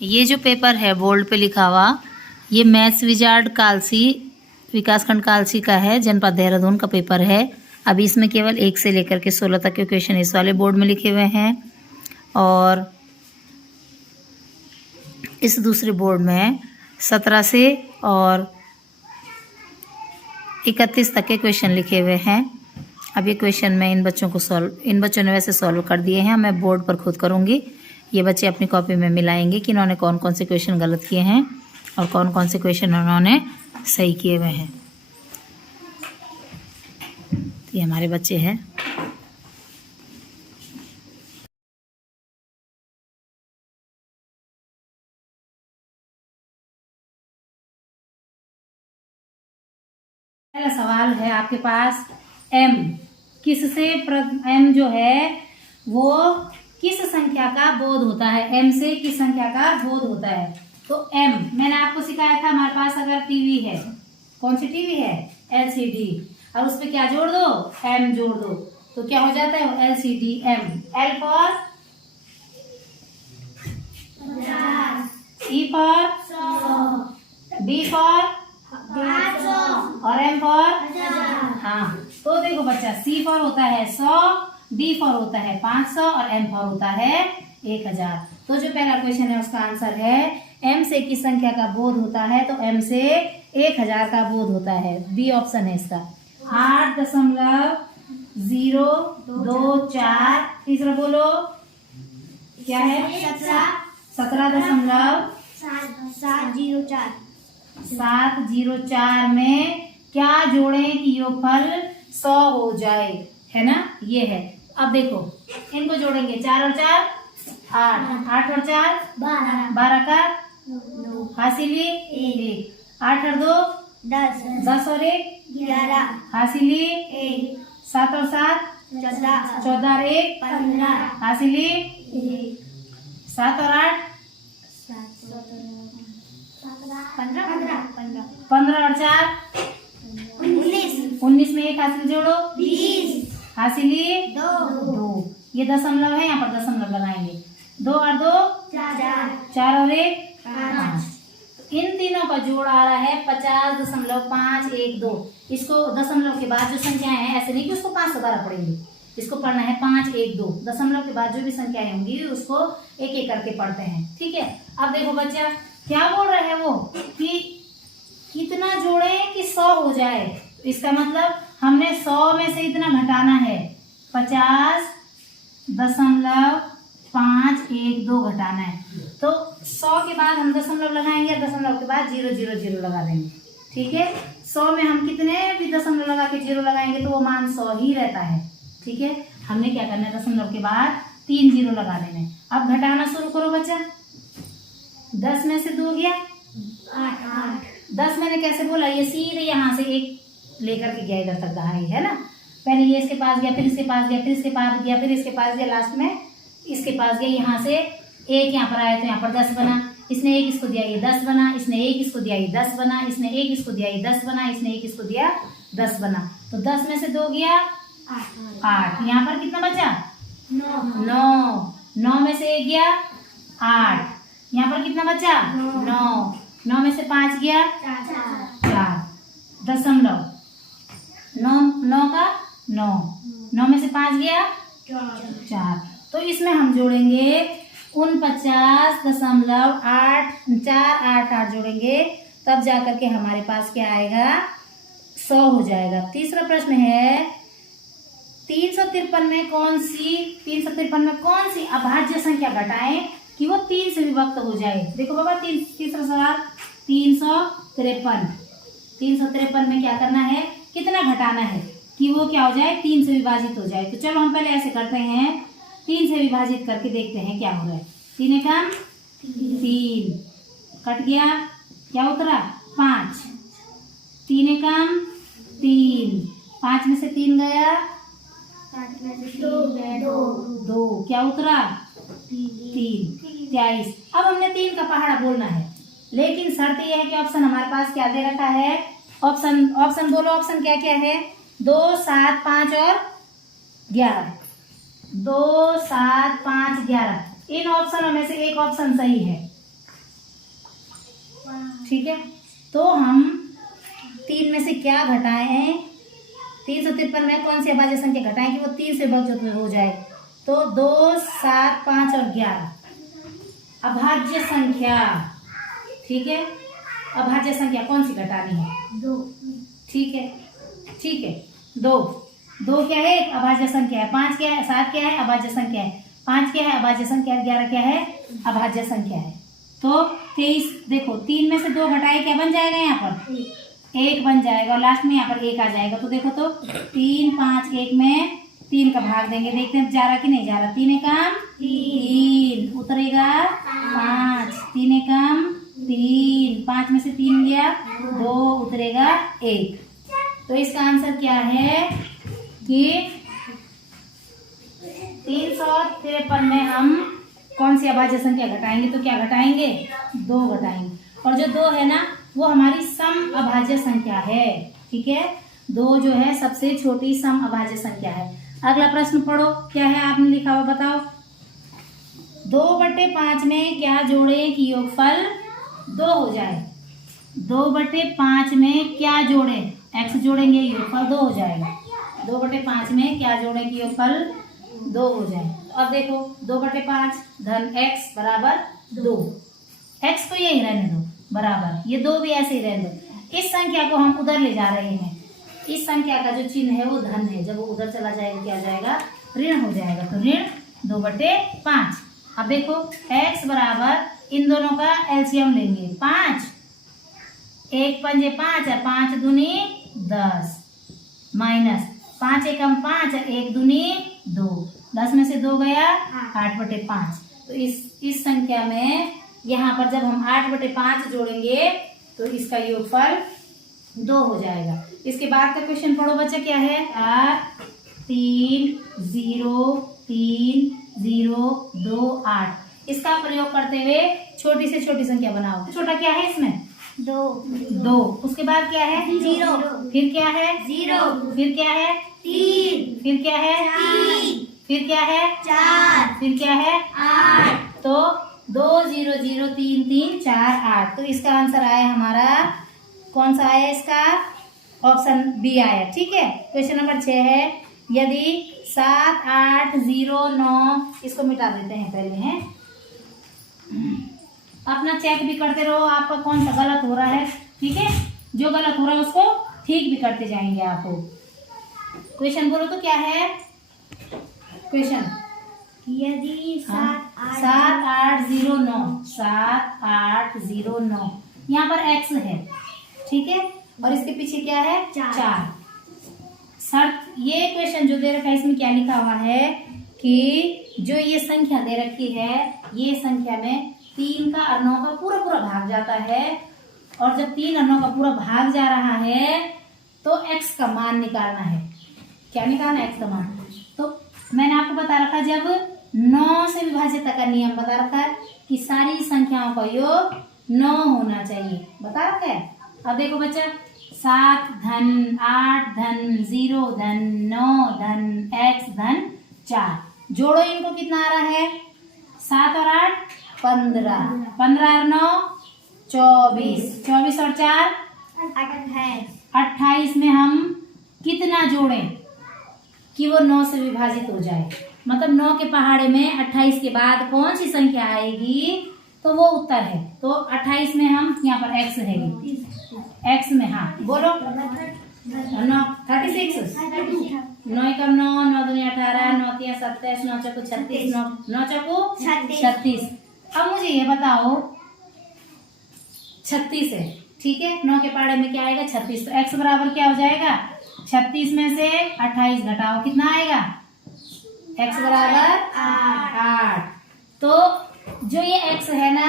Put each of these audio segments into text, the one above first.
ये जो पेपर है बोर्ड पे लिखा हुआ, ये मैथ्स विजार्ड कालसी विकासखंड कालसी का है, जनपद देहरादून का पेपर है। अभी इसमें केवल 1 से लेकर के 16 तक के क्वेश्चन इस वाले बोर्ड में लिखे हुए हैं और इस दूसरे बोर्ड में 17 से और 31 तक के क्वेश्चन लिखे हुए हैं। अब ये क्वेश्चन मैं इन बच्चों ने वैसे सॉल्व कर दिए हैं, मैं बोर्ड पर खुद करूँगी। ये बच्चे अपनी कॉपी में मिलाएंगे कि इन्होंने कौन कौन से क्वेश्चन गलत किए हैं और कौन कौन से क्वेश्चन उन्होंने सही किए हुए हैं। ये हमारे बच्चे हैं। पहला सवाल है आपके पास, एम जो है वो किस संख्या का बोध होता है। एम से किस संख्या का बोध होता है। तो एम मैंने आपको सिखाया था, हमारे पास अगर टीवी है, कौन सी टीवी है, एलसीडी, और उस पर क्या जोड़ दो, एम जोड़ दो, तो क्या हो जाता है, LCD M. L for E for B for और एम फॉर हाँ। तो देखो बच्चा, सी फॉर होता है 100, डी फॉर होता है 500 और एम फॉर होता है 1000। तो जो पहला क्वेश्चन है उसका आंसर है एम से किस संख्या का बोध होता है, तो एम से 1000 का बोध होता है। बी ऑप्शन है इसका। 8.024। तीसरा बोलो क्या है, 17.704 में क्या जोड़े कि योगफल 100 हो जाए, है ना, ये है। अब देखो इनको जोड़ेंगे, 4 और 4 8, 8 और 4 12 का हासिली 1, 8 और 2 10, 10 और 1 11 हासिली 1, 7 और 7 14 और 1 15 हासिली 7 और 8 15 और 4 19 में 1 हासिल जोड़ो 20 हासिली 2। ये दशमलव है, यहाँ पर दशमलव लगाएंगे। 2 और 2 4 और 1 5। इन तीनों का जोड़ आ रहा है 50.512। इसको दशमलव के बाद जो संख्याएं हैं, ऐसे नहीं कि उसको 5 दोबारा पढ़ेंगे, इसको पढ़ना है 512। दशमलव के बाद जो भी संख्याएं होंगी उसको एक एक करके पढ़ते हैं, ठीक है। अब देखो बच्चा क्या बोल रहे हैं वो, कि कितना जोड़े कि 100 हो जाए। इसका मतलब हमने 100 में से इतना घटाना है, 50.512 घटाना है। तो 100 के बाद हम दशमलव लगाएंगे, दशमलव के बाद 000 लगा देंगे, ठीक है। 100 में हम कितने भी दशमलव लगा के 0 लगाएंगे तो वो मान 100 ही रहता है, ठीक है। हमने क्या करना है, दशमलव के बाद 3 0 लगा देने। अब घटाना शुरू करो बच्चा। 10 में से 2 गया 8। 10 मैंने कैसे बोला, ये सीधे यहाँ से 1 लेकर के गया इधर तक गया, है ना। पहले ये इसके पास गया, फिर इसके पास गया, फिर इसके पास गया, फिर इसके पास गया, लास्ट में इसके पास गया। यहाँ से 1 यहाँ पर आया तो यहाँ पर 10 बना। इसने 1 इसको दिया, ये 10 बना। इसने 1 इसको दिया, ये 10 बना। इसने 1 इसको दिया, ये 10 बना। इसने 1 इसको दिया, 10 बना। तो 10 में से 2 गया 8। यहाँ पर कितना बचा, 9। 9 में से 1 गया 8। यहाँ पर कितना बचा, 9। 9 में से 5 गया 4। दशमलव 9 का 9। 9 में से 5 गया 4। तो इसमें हम जोड़ेंगे 49.848 जोड़ेंगे, तब जाकर के हमारे पास क्या आएगा, 100 हो जाएगा। तीसरा प्रश्न है 353 में कौन सी अभाज्य संख्या घटाएं कि वो 3 से विभक्त हो जाए। देखो बाबा तीसरा सवाल 353 में क्या करना है, कितना घटाना है कि वो क्या हो जाए, 3 से विभाजित हो जाए। तो चलो हम पहले ऐसे करते हैं, 3 से विभाजित करके देखते हैं क्या हो रहा है। 3 एकम 3 कट गया, क्या उतरा 5। 3 एकम 3, 5 में से 3 गया 2, क्या उतरा 3, 23। अब हमने 3 का पहाड़ा बोलना है, लेकिन शर्त यह है कि ऑप्शन हमारे पास क्या दे रखा है, ऑप्शन बोलो, ऑप्शन क्या क्या है, 2 7 5 और 11। 2 7 5 11 इन ऑप्शनों में से एक ऑप्शन सही है, ठीक है, तो हम 3 में से क्या घटाएं, 353 में कौन सी अभाज्य संख्या घटाएं कि वो 3 से विभाजित हो जाए। तो 2, 7, 5 और 11 अभाज्य संख्या, ठीक है। अभाज्य संख्या कौन सी घटानी है? 2, ठीक है, ठीक है। 2 क्या है? एक अभाज्य संख्या है। 5 क्या है? 7 क्या है? अभाज्य संख्या है। 5 क्या है? अभाज्य संख्या है। 11 क्या है? अभाज्य संख्या है। तो 23 देखो, 3 में से 2 घटाए क्या बन जाएगा? यहाँ पर 1 बन जाएगा और लास्ट में यहाँ पर 1 आ जाएगा। तो देखो तो 3, 5, 1 में 3 का भाग देंगे, देखते हैं जा रहा कि नहीं जा रहा। 3 एकम 3 उतरेगा 5, 3 एकम 3, 5 में से 3 गया 2 उतरेगा 1। तो इसका आंसर क्या है कि 353 में हम कौन सी अभाज्य संख्या घटाएंगे? तो क्या घटाएंगे? 2 घटाएंगे। और जो 2 है ना वो हमारी सम अभाज्य संख्या है, ठीक है। 2 जो है सबसे छोटी सम अभाज्य संख्या है। अगला प्रश्न पढ़ो, क्या है आपने लिखा हुआ बताओ। 2/5 में क्या जोड़े कि योगफल 2 हो जाए? 2/5 में क्या जोड़े? x जोड़ेंगे, योगफल 2 हो जाएगा। 2/5 में क्या जोड़े कि योगफल 2 हो जाए। अब देखो 2/5 धन x बराबर 2, x को यही रहने दो बराबर, ये 2 भी ऐसे ही रहने दो। इस संख्या को हम उधर ले जा रहे हैं, इस संख्या का जो चिन्ह है वो धन है, जब वो उधर चला जाएगा क्या हो जाएगा? ऋण हो जाएगा। तो ऋण 2/5। अब देखो x बराबर इन दोनों का एलसीएम लेंगे 5, 1 पंजे 5 और 5 दूनी 10 माइनस 5 एकम 5 और 1 दूनी 2, 10 में से 2 गया 8/5। तो इस संख्या में यहाँ पर जब हम 8/5 जोड़ेंगे तो इसका योगफल 2 हो जाएगा। इसके बाद का क्वेश्चन पढ़ो बच्चा, क्या है? 4, 3, 0, 3, 0, 2, 8। इसका प्रयोग करते हुए छोटी से छोटी संख्या बनाओ। छोटा क्या है इसमें? 2। उसके बाद क्या है? 0। फिर क्या है? 0। फिर क्या है? 3। फिर क्या है? 3। फिर क्या है? 4। फिर क्या है? 8। तो 2, 0, 0, 3, 3, 4, 8। तो इसका आंसर आया हमारा, कौन सा आया इसका? ऑप्शन बी आया, ठीक है। क्वेश्चन नंबर 6 है, यदि 7, 8, 0, 9, इसको मिटा देते हैं पहले हैं, अपना चेक भी करते रहो आपका कौन सा गलत हो रहा है, ठीक है। जो गलत हो रहा है उसको ठीक भी करते जाएंगे आपको। क्वेश्चन बोलो तो क्या है क्वेश्चन? यदि 7, 8, 0, 9, 7, 8, 0, 9, यहाँ पर x है, ठीक है, और इसके पीछे क्या है? 4। शर्त, ये क्वेश्चन जो दे रखा है इसमें क्या लिखा हुआ है कि जो ये संख्या दे रखी है, ये संख्या में 3 का और 9 का पूरा भाग जाता है, और जब 3 और 9 का पूरा भाग जा रहा है तो x का मान निकालना है। क्या निकालना है? x का मान। तो मैंने आपको बता रखा, जब 9 से विभाजित का नियम बता रखा है कि सारी संख्याओं का योग 9 होना चाहिए, बता रखा है। अब देखो बच्चा, 7 धन 8 धन 0 धन 9 धन x धन 4, जोड़ो इनको, कितना आ रहा है? 7 और 8 15, 15 और 9 24, 24 और 4 28 में हम कितना जोड़ें कि वो 9 से विभाजित हो जाए? मतलब 9 के पहाड़े में 28 के बाद कौन सी संख्या आएगी तो वो उत्तर है। तो 28 में हम, यहाँ पर x है, x में, हाँ बोलो 9 36, 9 एकम 9, 9 दूनी 18, 9 तिया 27, 9 चौको 36, 9 चौको 36। अब मुझे ये बताओ 36 है, ठीक है, 9 के पहाड़े में क्या आएगा? 36। तो x बराबर क्या हो जाएगा? 36 में से 28 घटाओ, कितना आएगा? x बराबर 8। तो जो ये x है ना,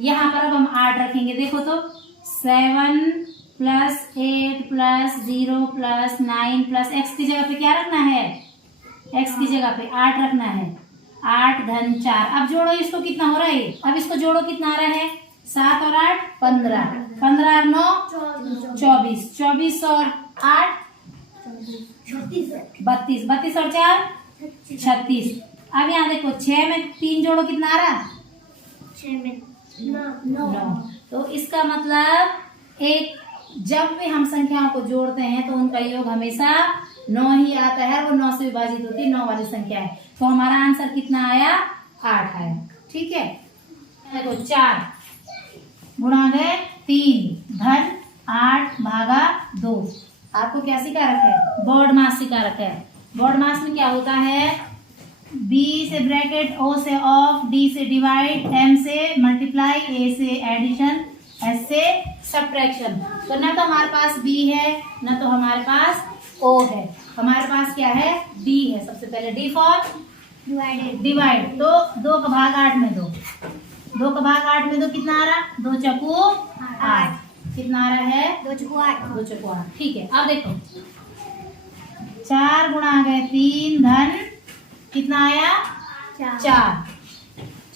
यहाँ पर अब हम 8 रखेंगे। देखो तो 7 + 8 + 0 + 9 + x की जगह पे क्या रखना है? x की जगह पे 8 रखना है। 8 धन 4। अब जोड़ो इसको, कितना हो रहा है? अब इसको जोड़ो, कितना आ रहा है? 7 और 8 15, 15 और 9 24, 24 और 8 32, 32 और 4 36। अब यहाँ देखो 6 में 3 जोड़ो, कितना आ रहा? 6 में 9। तो इसका मतलब एक जब भी हम संख्याओं को जोड़ते हैं तो उनका योग हमेशा 9 ही आता है, वो 9 से विभाजित होती है, 9 वाली संख्या है। तो हमारा आंसर कितना आया? 8 आया। ठीक है, देखो 4 गुणा गए 3 धन 8 भागा 2। आपको क्या सिखा रखा है? बॉड मास सिखा रखा है। बॉड मास में क्या होता है? B से ब्रैकेट, O से ऑफ, D से डिवाइड, M से मल्टीप्लाई, A से एडिशन, S से सब्ट्रैक्शन। तो ना तो हमारे पास B है ना तो हमारे पास O है, हमारे पास क्या है? D है। सबसे पहले D फॉर डिवाइड। तो 2 का भाग 8 में 2, 2 का भाग 8 में 2 कितना आ रहा? 2 चौकू 8। कितना आ रहा है? 2 चौकू 8। 2 चौकू 8। ठीक है, अब देखो 4 गुणा गए 3 धन कितना आया? 4।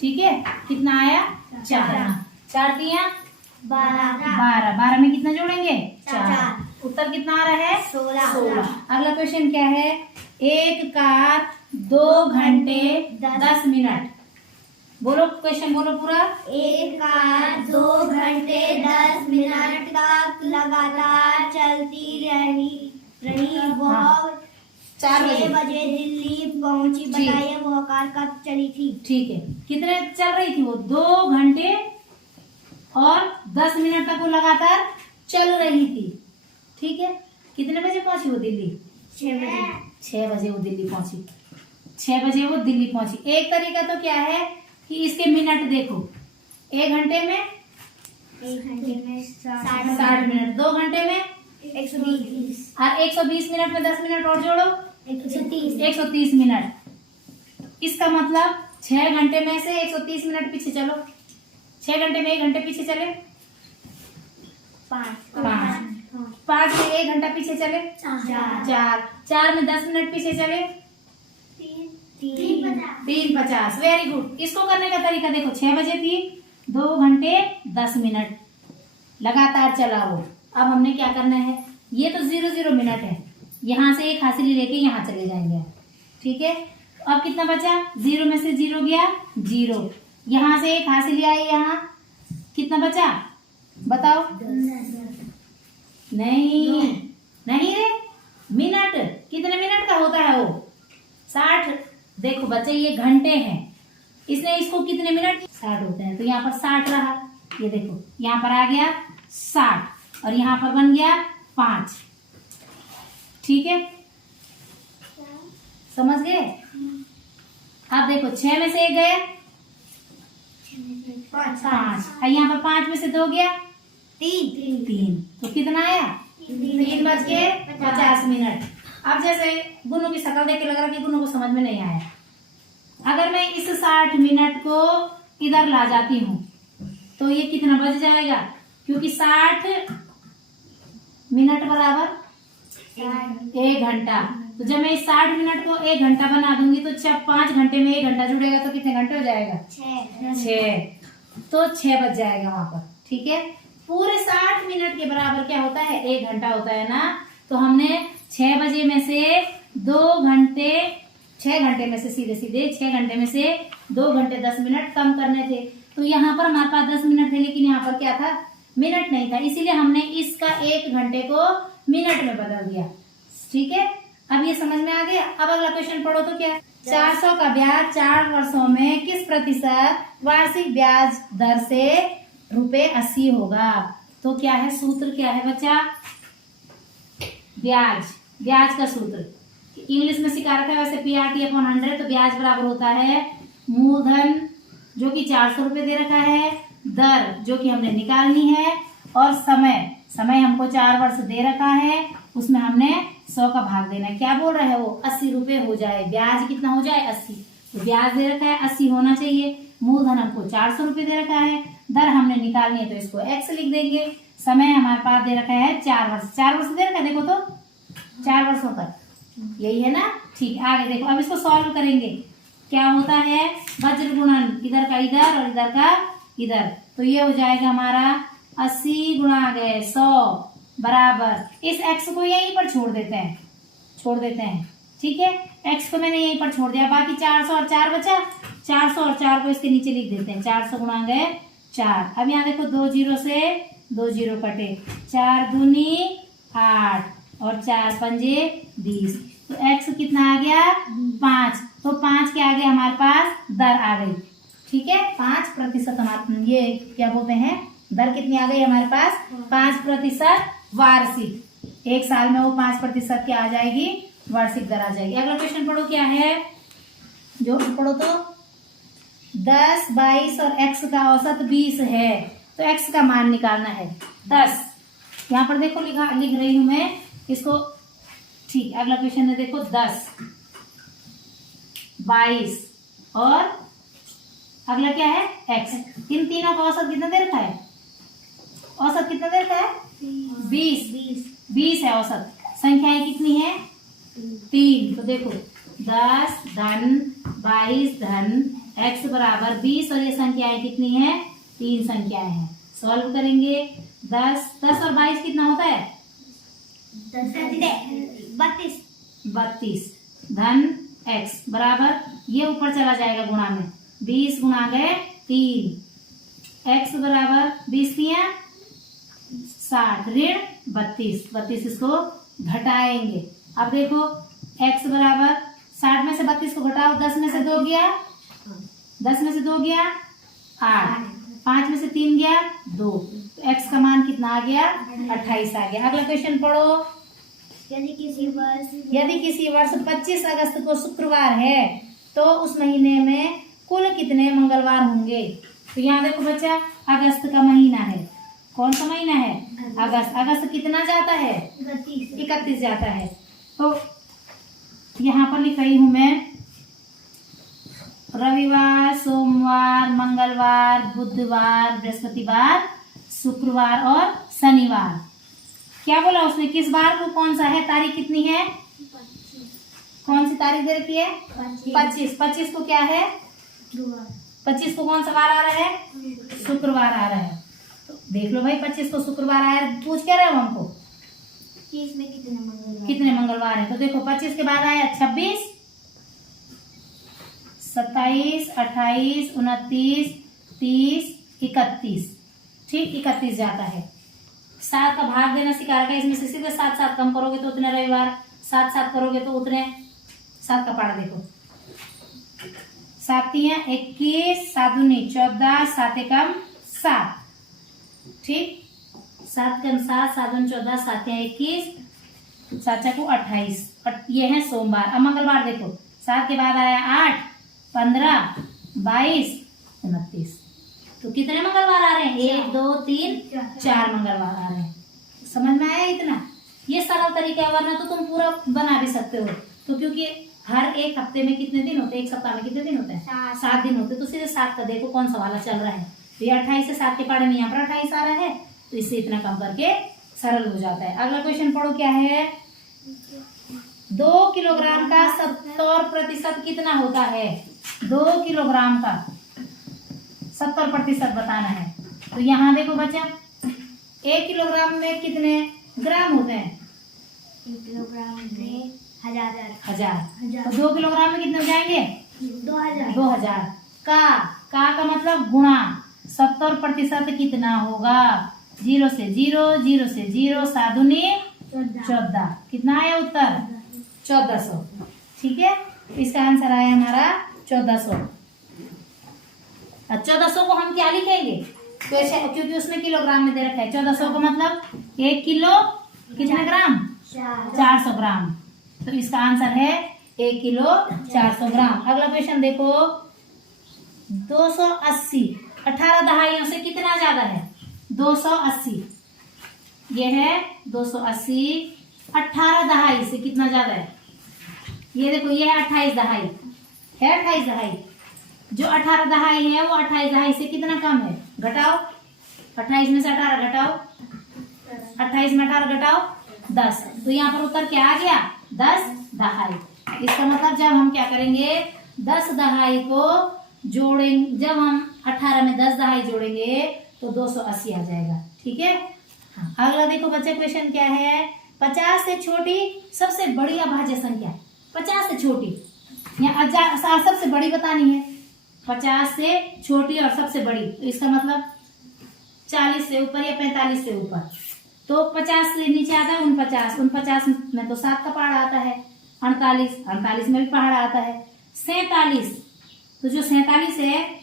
ठीक है, कितना आया? 4। 4 दिया 12। 12 में कितना जोड़ेंगे? 4। उत्तर कितना आ रहा है? 16। अगला क्वेश्चन क्या है? एक कार 2 घंटे 10 मिनट। बोलो क्वेश्चन, बोलो पूरा। एक कार 2 घंटे 10 मिनट तक लगातार चलती रही। वह 4 6 बजे दिल्ली पहुंची। बताइए वह कार कब चली थी? ठीक है, कितने चल रही थी वो? 2 घंटे और 10 मिनट तक वो लगातार चल रही थी। ठीक है, कितने बजे पहुंची वो दिल्ली? 6 बजे। 6 बजे वो दिल्ली पहुंची। 6 बजे वो दिल्ली पहुंची। एक तरीका तो क्या है कि इसके मिनट देखो, 1 घंटे में 60 मिनट, 2 घंटे में 120 और 120 मिनट में 10 मिनट और जोड़ो 130 मिनट। इसका मतलब 6 घंटे में से 130 मिनट पीछे चलो। 6 घंटे में 1 घंटे पीछे चले 5 में 1 घंटा पीछे चले 4 में 10 मिनट पीछे चले 3:50। Very good. इसको करने का तरीका देखो, 6 बजे थी, 2 घंटे 10 मिनट लगातार चला वो। अब हमने क्या करना है? ये तो 0 मिनट है, यहाँ से एक हासिली लेके यहाँ चले जाएंगे। ठीक है, अब कितना बचा? 0 में से 0 गया 0, यहाँ से एक हासिली आई, यहाँ कितना बचा बताओ? नहीं रे, मिनट। कितने मिनट का होता है वो? 60। देखो बच्चे ये घंटे हैं, इसने इसको कितने मिनट? 60 होते हैं। तो यहाँ पर 60 रहा, ये देखो यहाँ पर आ गया 60 और यहाँ पर बन गया 5। ठीक है, समझ गए? अब देखो 6 में से 1 गया 5 और यहाँ पर 5 में से 2 गया 3। तो कितना आया? 3:50 मिनट। अब जैसे गुनों की शक्ल देख के लग रहा कि गुनों को समझ में नहीं आया। अगर मैं इस 60 मिनट को इधर ला जाती हूँ तो ये कितना बच जाएगा? क्योंकि 60 मिनट बराबर 1 घंटा। तो जब मैं इस 60 मिनट को 1 घंटा बना दूंगी तो जब 5 घंटे में 1 घंटा जुड़ेगा तो कितने घंटे हो जाएगा? 6। तो 6 बच जाएगा वहां पर। ठीक है, पूरे 60 मिनट के बराबर क्या होता है? 1 घंटा होता है ना। तो हमने 6 बजे में से 2 घंटे, 6 घंटे में से सीधे 6 घंटे में से 2 घंटे 10 मिनट कम करने थे। तो यहाँ पर हमारे पास 10 मिनट थे, लेकिन यहाँ पर क्या था? मिनट नहीं था, इसीलिए हमने इसका 1 घंटे को मिनट में बदल दिया। ठीक है, अब ये समझ में आ गया। अब अगला क्वेश्चन पढ़ो तो क्या? 400 का ब्याज 4 वर्षों में किस प्रतिशत वार्षिक ब्याज दर से ₹80 होगा? तो क्या है सूत्र? क्या है बच्चा? ब्याज का सूत्र इंग्लिश में सिखा रखा है वैसे PRT/100। तो ब्याज बराबर होता है मूलधन जो कि 400 रुपये दे रखा है, दर जो कि हमने निकालनी है, और समय हमको 4 वर्ष दे रखा है, उसमें हमने 100 का भाग देना है। क्या बोल रहे हैं वो? 80 रुपये हो जाए। ब्याज कितना हो जाए? 80। तो ब्याज दे रखा है 80 होना चाहिए। मूलधन हमको 400 रुपये दे रखा है, दर हमने निकालनी है तो इसको x लिख देंगे। समय हमारे पास दे रखा है 4 वर्ष। 4 वर्ष दे रखा है, देखो तो 4 वर्षों तक, यही है ना। ठीक, आगे देखो, अब इसको सॉल्व करेंगे। क्या होता है? वज्र गुणन, इधर का इधर और इधर का इधर। तो ये हो जाएगा हमारा 80 गुणा गए 100 बराबर, इस x को यहीं पर छोड़ देते हैं। ठीक है, x को मैंने यहीं पर छोड़ दिया, बाकी 400 और 4 बचा। 400 और 4 को इसके नीचे लिख देते हैं। 400 गुणा गए 4। अब यहाँ देखो 2 जीरो से 2 जीरो कटे, 4 दूनी 8 और 4 पंजे 20। तो x कितना आ गया 5। तो 5 के आगे हमारे पास दर आ गई, ठीक है। 5% हमारे ये क्या बोलते हैं, दर कितनी आ गई हमारे पास 5% वार्षिक। एक साल में वो 5% क्या आ जाएगी, वार्षिक दर आ जाएगी। अगला क्वेश्चन पढ़ो, क्या है जो पढ़ो तो 10, 22 और x का औसत 20 है, तो x का मान निकालना है 10। यहाँ पर देखो लिख रही हूं मैं इसको, ठीक। अगला क्वेश्चन है देखो 10, 22 और अगला क्या है x। इन तीनों का औसत कितना दे रखा है, औसत कितना दे रखा है 20 है औसत। संख्याएं कितनी है 3। तो देखो 10 धन 22 धन x बराबर 20 और ये संख्याएं कितनी है 3 संख्याएं हैं। सॉल्व करेंगे 10 और 22 कितना होता है 32 धन x बराबर ये ऊपर चला जाएगा गुणा में, 20 गुणा गए 3, x बराबर 20 दिया 60 ऋण 32 इसको घटाएंगे। अब देखो x बराबर 60 में से 32 को घटाओ, 10 में से 2 गया 8, 5 में से 3 गया 2, तो x का मान कितना आ गया 28 आ गया। अगला क्वेश्चन पढ़ो, यदि किसी वर्ष 25 अगस्त को शुक्रवार है तो उस महीने में कुल कितने मंगलवार होंगे। तो यहाँ देखो बच्चा अगस्त का महीना है, कौन सा महीना है अगस्त। अगस्त कितना जाता है 31 जाता है। तो यहाँ पर लिख रही हूं मैं रविवार, सोमवार, मंगलवार, बुधवार, बृहस्पतिवार, शुक्रवार और शनिवार। क्या बोला उसने, किस बार को कौन सा है, तारीख कितनी है, कौन सी तारीख दे रखी है 25 को क्या है 25 को कौन सा बार आ रहा है शुक्रवार आ रहा है। तो देख लो भाई 25 को शुक्रवार आया, पूछ क्या रहे हो हमको कि इसमें कितने मंगलवार है। तो देखो 25 के बाद आया 26, 27, 28, 29, 30, 31, ठीक 31 जाता है। 7 का भाग देना सिखा रखा है, इसमें से सीधे 7 कम करोगे तो उतने रविवार, 7 करोगे तो उतने 7 का पारा देखो 7 21, 7 दूनी 14, 7 एकम 7, ठीक 7 कम 7, 7 दूनी 14, 7 21, 7 को 28, ये है सोमवार। अब मंगलवार देखो 7 के बाद आया 8, 15, 22, 29, तो कितने मंगलवार आ रहे हैं 1 2 3 4 मंगलवार आ रहे हैं। समझ में आया इतना, ये सरल तरीका है, वरना तो तुम पूरा बना भी सकते हो। तो क्योंकि हर एक हफ्ते में कितने दिन होते हैं, एक सप्ताह में कितने दिन होते हैं 7 दिन होते हैं, तो सीधे 7 का देखो कौन सा वाला चल रहा है। तो ये 28 से 7 के पारे में यहाँ पर 28 आ रहा है, तो इससे इतना कम करके सरल हो जाता है। अगला क्वेश्चन पढ़ो, क्या है 2 किलोग्राम का 70% कितना होता है। 2 किलोग्राम का 70% बताना है। तो यहाँ देखो बच्चा 1 किलोग्राम में कितने ग्राम होते हैं 1 किलोग्राम में 1000। तो 2 किलोग्राम में कितने हो जाएंगे 2000। का मतलब गुणा 70% कितना होगा 0 से 0, 0 से 0, 7 दूनी 14, कितना आया उत्तर 1400, ठीक है। इसका आंसर आया हमारा 1400। 1400 को हम क्या लिखेंगे, क्योंकि उसमें किलोग्राम में दे रखा है। 1400 का मतलब 1 किलो कितने ग्राम 400 ग्राम, तो इसका आंसर है 1 किलो 400 ग्राम। अगला क्वेश्चन देखो 280 18 दहाइयों से कितना ज्यादा है 280, ये है 280 18 दहाई से कितना ज्यादा है, ये देखो ये है 28 दहाई है, 28 दहाई। जो 18 दहाई है वो 28 दहाई से कितना कम है, घटाओ 28 में से 18 घटाओ, 28 में 18 घटाओ 10, तो यहाँ पर उत्तर क्या आ गया 10 दहाई। इसका मतलब जब हम क्या करेंगे 10 दहाई को जोड़ेंगे, जब हम 18 में 10 दहाई जोड़ेंगे तो 280 आ जाएगा, ठीक है। हाँ, अगला देखो बच्चा क्वेश्चन क्या है 50 से छोटी सबसे बड़ी अभाज्य संख्या, 50 से छोटी या सबसे बड़ी बतानी है, 50 से छोटी और सबसे बड़ी, तो इसका मतलब 40 से ऊपर या 45 से ऊपर, तो 50 से नीचे आता है 49, 49 में तो 7 का पहाड़ा आता है, 48, 48 में भी पहाड़ा आता है, 47, तो जो 47 है,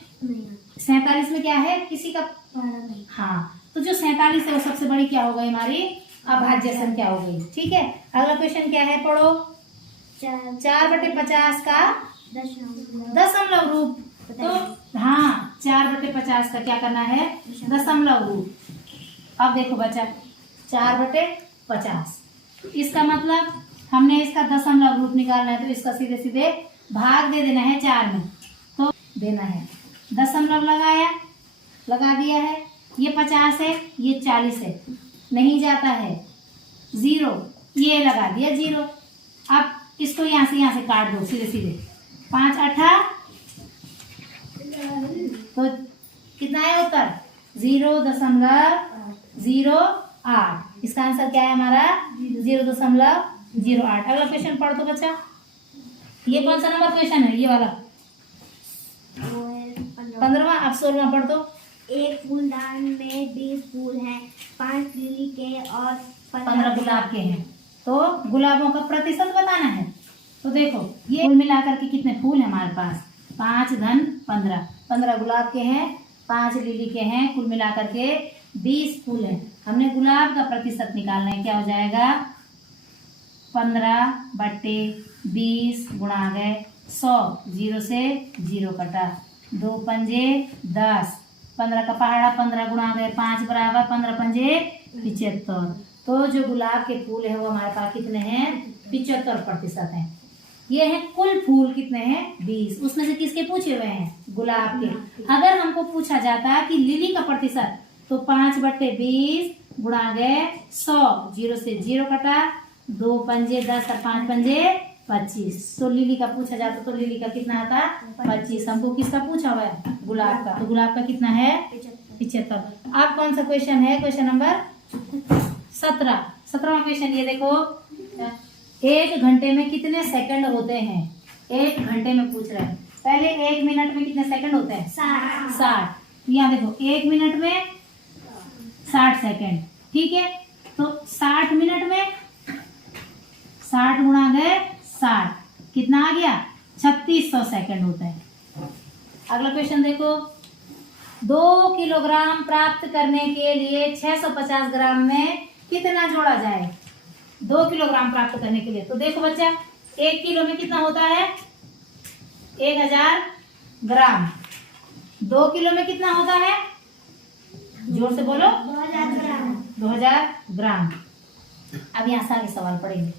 47 में क्या है, किसी का पहाड़ा नहीं। हाँ, तो जो 47 है वो सबसे बड़ी क्या हो गई, हमारी अभाज्य संख्या हो गई। ठीक है, अगला क्वेश्चन क्या है, पढ़ो। 4/50 का दशमलव रूप, तो हाँ 4/50 का क्या करना है, दशमलव रूप। अब देखो बच्चा, 4/50, इसका मतलब हमने इसका दशमलव रूप निकालना है, तो इसका सीधे सीधे भाग दे देना है 4 में, तो देना है, दशमलव लगा दिया है, ये 50 है, ये 40 है, नहीं जाता है 0, ये लगा दिया 0। अब इसको यहाँ से काट दो सीधे सीधे, 5 8, तो कितना है उत्तर, 0.08। इसका आंसर क्या है हमारा, 0.08। अगला क्वेश्चन पढ़ दो बच्चा। ये कौन सा नंबर क्वेश्चन है, ये वाला 15वां। अब 16वां पढ़ दो। एक फूलदान में 20 फूल हैं, 5 लिली के और 15 गुलाब के हैं, तो गुलाबों का प्रतिशत बताना है। तो देखो ये कुल मिलाकर के कितने फूल हैं हमारे पास, 5 धन 15, 15 गुलाब के हैं, 5 लिली के हैं, कुल मिलाकर के 20 फूल हैं। हमने गुलाब का प्रतिशत निकालना है, क्या हो जाएगा, 15/20 गुणा गए 100, 0 से 0 कटा, 2 पंजे 10, 15 का पहाड़ा 15 गुणा गए 5 बराबर 15 पंजे 75। तो जो गुलाब के फूल है वो हमारे पास कितने हैं, 75% हैं। ये है कुल फूल कितने हैं, 20। उसमें से किसके पूछे हुए हैं, गुलाब के। अगर हमको पूछा जाता कि लिली का प्रतिशत, तो 5/20 गुणा गए 100, 0 से 0 कटा, 2 पंजे 10 और 5 पंजे 25। तो लिली का पूछा जाता तो लिली का कितना आता, 25। हमको किसका पूछा हुआ है, गुलाब का, तो गुलाब का कितना है, 75। अब कौन सा क्वेश्चन है, क्वेश्चन नंबर 17वां क्वेश्चन। ये देखो, 1 घंटे में कितने सेकंड होते हैं, 1 घंटे में पूछ रहे हैं। पहले 1 मिनट में कितने सेकंड होते हैं, 60। यहाँ देखो 1 मिनट में 60 सेकंड, ठीक है। तो 60 मिनट में 60 गुणा गए 60, कितना आ गया, 3600 सेकंड होता है। अगला क्वेश्चन देखो, 2 किलोग्राम प्राप्त करने के लिए 650 ग्राम में कितना जोड़ा जाए, 2 किलोग्राम प्राप्त करने के लिए। तो देखो बच्चा, 1 किलो में कितना होता है, 1000 ग्राम। 2 किलो में कितना होता है, जोर से बोलो, 2000 ग्राम। 2000 ग्राम। अब यहाँ से आगे सवाल पढ़ेंगे।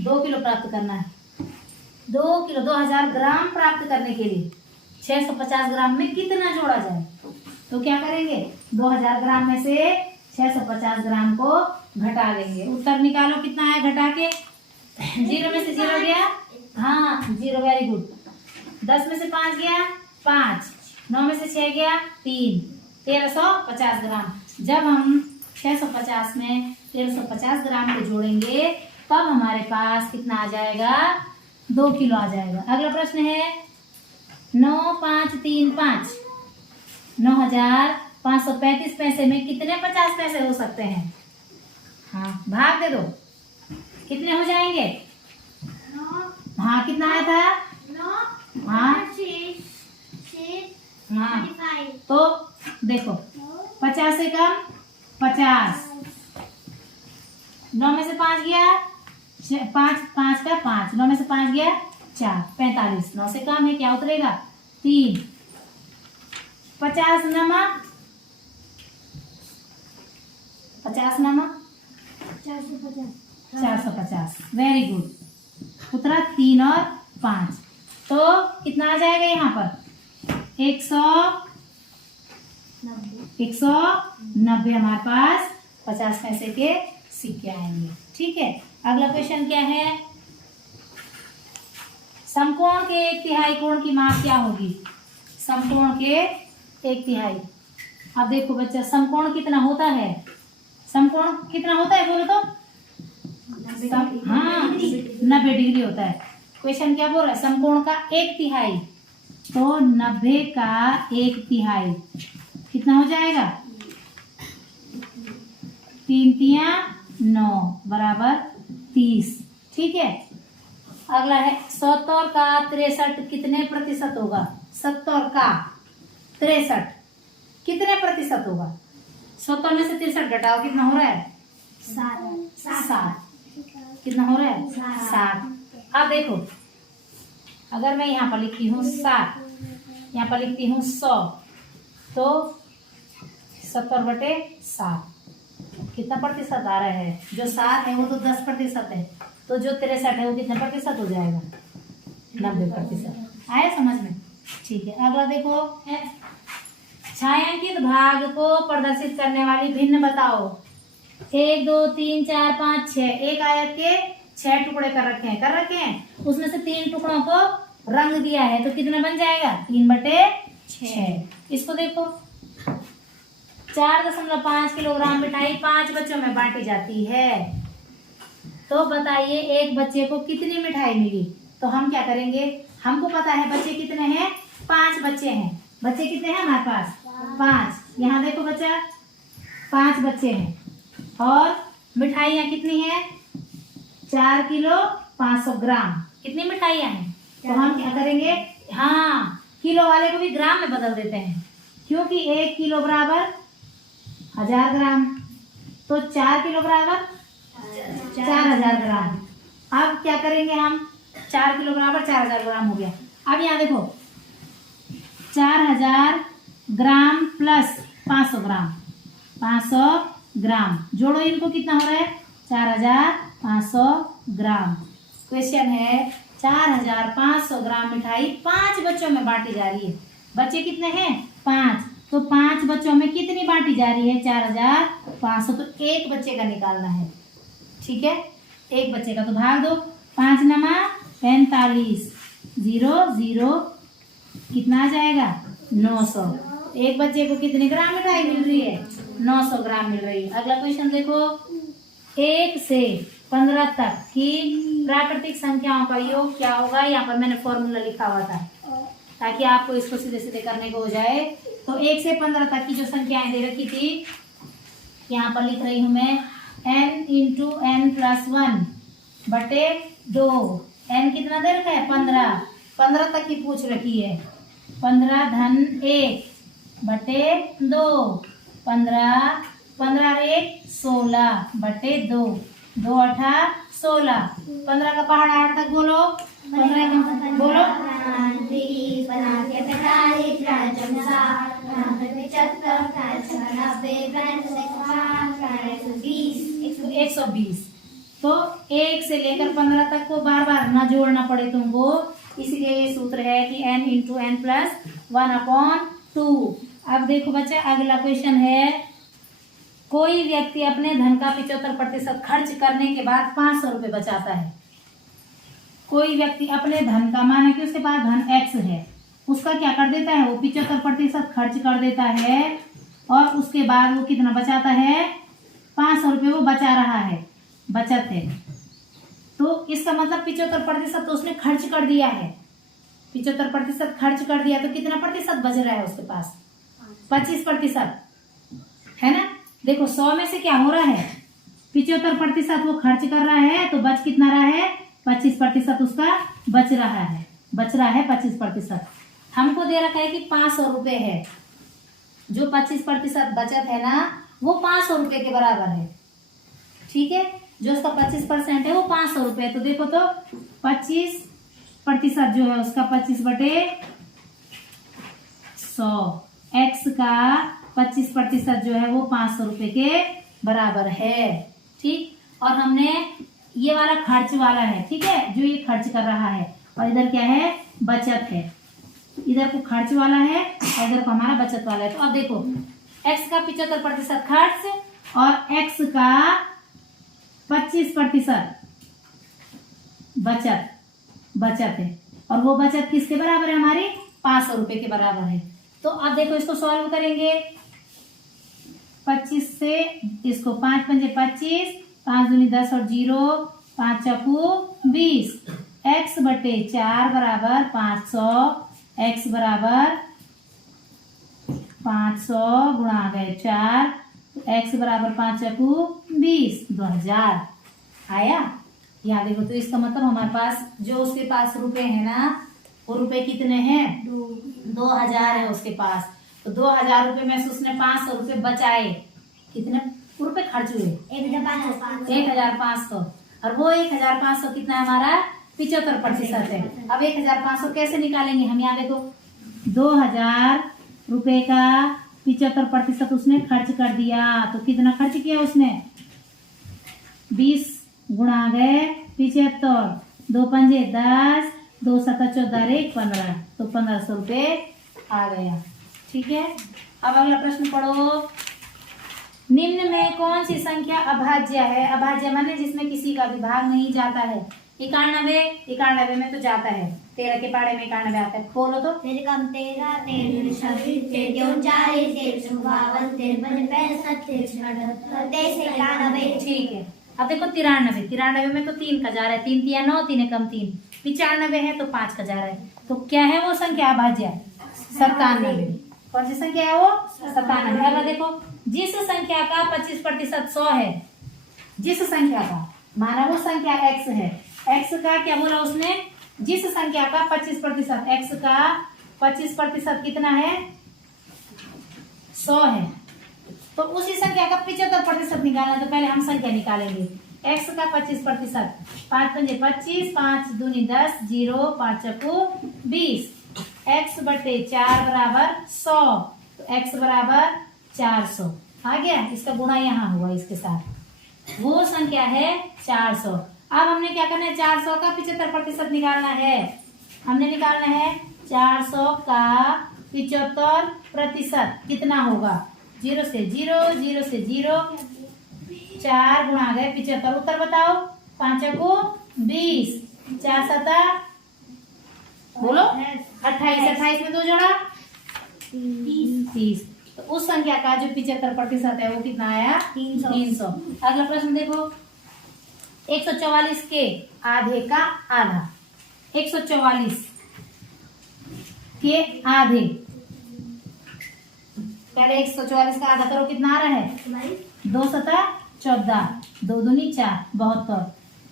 2 किलो प्राप्त करना है, 2 किलो 2000 ग्राम प्राप्त करने के लिए 650 ग्राम में कितना जोड़ा जाए। तो क्या करेंगे, 2000 ग्राम में से 650 ग्राम को घटा देंगे। उत्तर निकालो कितना है, घटा के 0 में से 0 गया, हाँ 0, वेरी गुड। 10 में से 5 गया 5, 9 में से 6 गया 3, 1350 ग्राम। जब हम 650 में 1350 ग्राम को जोड़ेंगे तब हमारे पास कितना आ जाएगा, 2 किलो आ जाएगा। अगला प्रश्न है 9535, 9535 पैसे में कितने 50 पैसे हो सकते हैं। हाँ भाग दे दो, कितने हो जाएंगे, हाँ कितना आया था, हाँ हाँ, तो देखो 50 से कम 50, 9 में से 5 गया 5, 5 का 5, 9 में से 5 गया 4, 45, 9 से कम है, क्या उतरेगा 3, 50 नमक 450, वेरी गुड। उतरा 3 और 5, तो कितना आ जाएगा यहाँ पर 190 हमारे पास 50 पैसे के सिक्के आएंगे। ठीक है, अगला क्वेश्चन क्या है, समकोण के 1/3 कोण की माप क्या होगी, समकोण के 1/3। अब देखो बच्चा, समकोण कितना होता है, समकोण कितना होता है बोलो तो, हाँ 90 डिग्री होता है। क्वेश्चन क्या बोल रहा है, समकोण का 1/3, तो 90 का 1/3 कितना हो जाएगा, 3 तिया 9 बराबर 30। ठीक है, अगला है 70 का 63 कितने प्रतिशत होगा? 70 का 63 कितने प्रतिशत होगा? 70 में से 63 घटाओ, कितना हो रहा है? 7। कितना हो रहा है? 7। अब देखो, अगर मैं यहाँ पर लिखती हूँ 7, यहाँ पर लिखती हूँ 100, तो 70/7 कितना प्रतिशत आ रहा है? जो 7 है वो तो 10% है, तो जो 63 है वो कितना प्रतिशत हो जाएगा? 90%। आया समझ में? ठीक है, अगला देखो है छायांकित भाग को प्रदर्शित करने वाली भिन्न बताओ। 1 2 3 4 5 6, एक आयत के 6 टुकड़े कर रखे हैं, उसमें से 3 टुकड़ों को रंग दिया है, तो कितना बन जाएगा? 3/6। इसको देखो, 4.5 किलोग्राम मिठाई 5 बच्चों में बांटी जाती है, तो बताइए एक बच्चे को कितनी मिठाई मिली? तो हम क्या करेंगे, हमको पता है बच्चे कितने हैं, 5 बच्चे हैं। बच्चे कितने हैं हमारे पास? 5। यहाँ देखो बच्चा, 5 बच्चे हैं, और मिठाइयाँ कितनी हैं? 4 किलो 500 ग्राम। कितनी मिठाइयाँ हैं? तो हम क्या करेंगे, हाँ, किलो वाले को भी ग्राम में बदल देते हैं, क्योंकि 1 किलो बराबर 1000 ग्राम, तो 4 किलो बराबर 4000 ग्राम। अब क्या करेंगे हम, 4 किलो बराबर 4000 ग्राम हो गया। अब यहाँ देखो, 4000 ग्राम प्लस 500 ग्राम, 500 ग्राम जोड़ो, इनको कितना हो रहा है? 4500 ग्राम। क्वेश्चन है 4500 ग्राम मिठाई 5 बच्चों में बांटी जा रही है। बच्चे कितने हैं? 5, तो 5 बच्चों में कितनी बांटी जा रही है? 4500, तो एक बच्चे का निकालना है। ठीक है, एक बच्चे का, तो भाग दो, 5 नमा 45, 0 0 कितना आ जाएगा? 900। एक बच्चे को कितने ग्राम मिठाई मिल रही है? 900 ग्राम मिल रही है। अगला क्वेश्चन देखो, 1 से 15 तक की प्राकृतिक संख्याओं का योग क्या होगा? यहाँ पर मैंने फॉर्मूला लिखा हुआ था ताकि आपको इसको सीधे सीधे करने को हो जाए। तो 1 से 15 तक की जो संख्याएं दे रखी थी, यहाँ पर लिख रही हूँ मैं, n × n+1 बटे 2। n कितना दे रखा है? 15 तक की पूछ रखी है। 15 धन 1 बटे 2, 15 1 16 बटे 2, 2 8 16। 15 का पहाड़ 8 तक बोलो, 15 का बोलो। 120। तो 1 से लेकर 15 तक को बार बार ना जोड़ना पड़े तुमको, इसलिए ये सूत्र है कि n × n+1/2। अब देखो बच्चा, अगला क्वेश्चन है, कोई व्यक्ति अपने धन का 75% खर्च करने के बाद 500 रुपये बचाता है। कोई व्यक्ति अपने धन का, माना कि उसके पास धन x है, उसका क्या कर देता है? वो 75% खर्च कर देता है, और उसके बाद वो कितना बचाता है? 500 रुपये वो बचा रहा है, बचत है। तो इसका मतलब 75% तो उसने खर्च कर दिया है। 75% खर्च कर दिया, तो कितना प्रतिशत बच रहा है उसके पास? 25% है ना। देखो 100 में से क्या हो रहा है? 75% वो खर्च कर रहा है, तो बच कितना रहा है? 25% उसका बच रहा है, 25%। हमको दे रखा है कि 500 रुपये है, जो 25% बचत है ना, वो 500 रुपये के बराबर है। ठीक है, जो उसका 25% है वो 500 रुपये। तो देखो, तो 25% जो है उसका 25/100, x का 25% जो है वो 500 रुपये के बराबर है। ठीक, और हमने ये वाला खर्च वाला है, ठीक है, जो ये खर्च कर रहा है, और इधर क्या है? बचत है। इधर को खर्च वाला है और इधर को हमारा बचत वाला है। तो अब देखो, x का 75% खर्च और x का 25% बचत है, और वो बचत किसके बराबर है? हमारी 500 रुपये के बराबर है। तो अब देखो, इसको सॉल्व करेंगे। 25 से इसको 5 पंजे 25, 5 दूनी 10 और 0, 5 चौकू 20, x बटे 4 बराबर 500, x बराबर 500 गुणा गए 4, x बराबर 5 चकू 20, 2000 आया। यहाँ देखो, तो इसका मतलब हमारे पास जो उसके पास रुपए है ना, वो रुपए कितने हैं? 2000 है उसके पास। तो 2000 रुपए में से उसने 500 रुपए बचाए। कितने रुपए खर्च हुए? 1500। और वो 1500 कितना है हमारा? 75% है। अब 1500 कैसे निकालेंगे हम? यहाँ देखो, 2000 रुपए का 75% उसने खर्च कर दिया। तो कितना खर्च किया उसने? 20 गुणा गए 75, 2 पंजे 10, 2 सता 14, 15। तो 1500 रुपए आ गया। ठीक है, अब अगला प्रश्न पढ़ो। निम्न में कौन सी संख्या अभाज्य है? अभाज्य माने जिसमें किसी का विभाग नहीं जाता है। 91 में तो जाता है। 13 के पाड़े में 91 आता है। बोलो तो। 13 कम 13, 13 26, 13 40, 13 52, 13 65, 13 78, 93। ठीक है, अब देखो 93 में तो 3 का जा रहा है। 3 तिया 9, 3 कम 3। 95 है तो 5 का जा रहा है। तो क्या है वो संख्या अभाज्य? 97। कौन सी संख्या है वो? 97। अगला देखो, जिस संख्या का 25% 100 है, जिस संख्या का, माना वो संख्या x है, x का क्या बोला उसने? जिस संख्या का 25%, x का 25% कितना है? 100 है। तो उसी संख्या का 75% निकालना। तो पहले हम संख्या निकालेंगे। x का 25%, 5 पंजे 25, 5 दूनी 10, 0, 5 चकू 20, x बटे 4 बराबर 100। तो x बराबर 400 आ गया। इसका गुणा यहाँ हुआ इसके साथ, वो संख्या है 400। अब हमने क्या करना है? 400 का 75% निकालना है। हमने निकालना है 400 का 75% कितना होगा? 0 से 0, 0 से 0, 4 गुणा गए 75। उत्तर बताओ। 5 को 20, 4 सता बोलो 28, 28 में 2 जोड़ा 30। तो उस संख्या का जो 75% है वो कितना आया? 300। अगला प्रश्न देखो, 144 के आधे का आधा। 144 के आधे, पहले 144 का आधा करो, कितना आ रहा है? 2 सता 14, 2 दूनी 4, 72।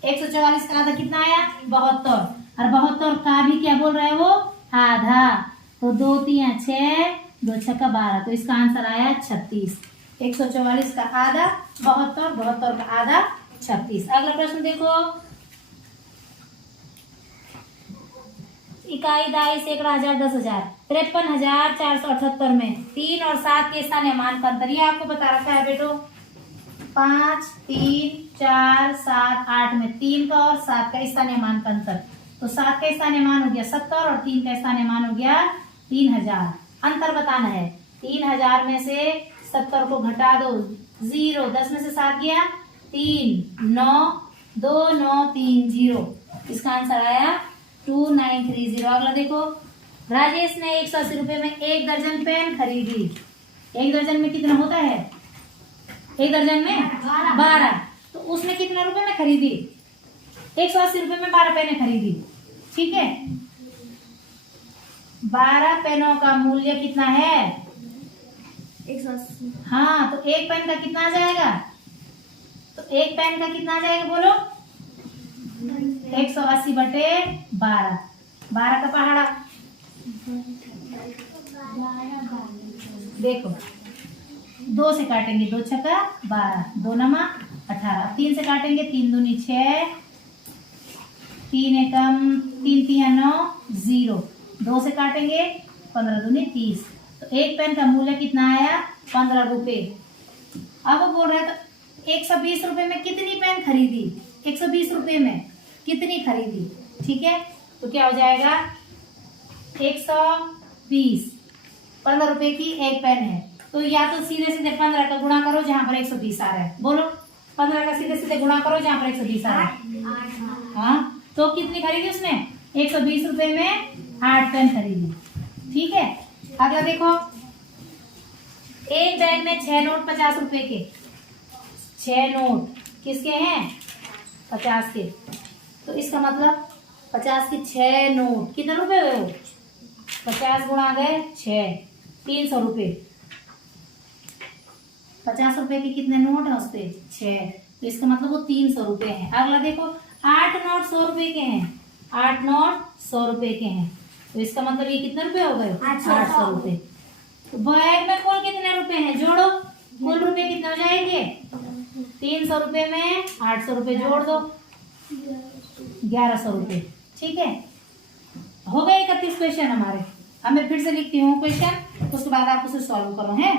144 का आधा कितना आया? 72। और 72 का भी क्या बोल रहा है वो? आधा। तो 2 तिया 6, 2 छक्का 12। तो इसका आंसर आया 36। 144 का आधा 72, 72 का आधा 36। अगला प्रश्न देखो, इकाई, दाई, सैकड़ा, हजार, 10,000, 53,478 में 3 और 7 के स्थानीय मान का अंतर ये आपको बता रखा है बेटो। 5, 3, 4, 7, 8 में 3 का और 7 का स्थानीय मान का अंतर। तो 7 का स्थानीय मान हो गया 70 और 3 का स्थानीय मान हो गया 3000। अंतर बताना है। 3000 में से 70 को घटा दो, 0। 10 में से 7 गया 3, 9, 2, 9, 3, 0। इसका आंसर आया 2930। अगला देखो, राजेश ने 180 रुपए में 1 दर्जन पेन खरीदी। 1 दर्जन में कितना होता है? 1 दर्जन में 12। तो उसने कितने रुपए में खरीदी? 180 रुपए में 12 पेनें खरीदी। ठीक है, 12 पेनों का मूल्य कितना है? 180। हाँ, तो 1 पेन का कितना आ जाएगा? तो 1 पेन का कितना आ जाएगा बोलो? 180 बटे 12। 12 का पहाड़ा देखो, 2 से काटेंगे 2 छक्का 12, 2 नमा 18। 3 से काटेंगे 3 दूनी 6, 3 एकम 3 तिया 9, 0। 2 से काटेंगे 15 दूनी 30। तो 1 पेन का मूल्य कितना आया? 15 रुपए। अब वो बोल रहा है तो 120 रुपए में कितनी पेन खरीदी? 120 रुपए में कितनी खरीदी? ठीक है, तो क्या हो जाएगा? 120, 15 रुपए की 1 पेन है। तो या तो सीधे सीधे 15 का गुणा करो जहां पर 120 आ रहा है। बोलो, 15 का सीधे सीधे गुणा करो जहां पर 120 आ रहा है। हाँ, तो कितनी खरीदी उसने? 120 रुपए में 8 पेन खरीदी। ठीक है, अगला देखो, एक बैग में 6 नोट 50 रुपए के। 6 नोट किसके हैं? 50 के। तो इसका मतलब 50 के 6 नोट कितने रुपए हुए वो? 50 गुणा गए 6, 300 रुपए। 50 रुपए के कितने नोट हैं उस पे 6, तो इसका मतलब वो 300 रुपए हैं। अगला देखो 8 नोट 100 रुपए के हैं, 8 नोट 100 रुपए के हैं, तो इसका मतलब ये कितने रुपए हो गए 800 रुपए। तो बैग में कुल कितने रुपए हैं जोड़ो, कुल रुपए कितने हो जाएंगे 300 रुपए में 800 रुपए जोड़ दो 1100 रुपए। ठीक है, हो गए 31 क्वेश्चन हमारे। अब मैं फिर से लिखती हूँ क्वेश्चन, उसके बाद आप उसे सॉल्व करो हैं।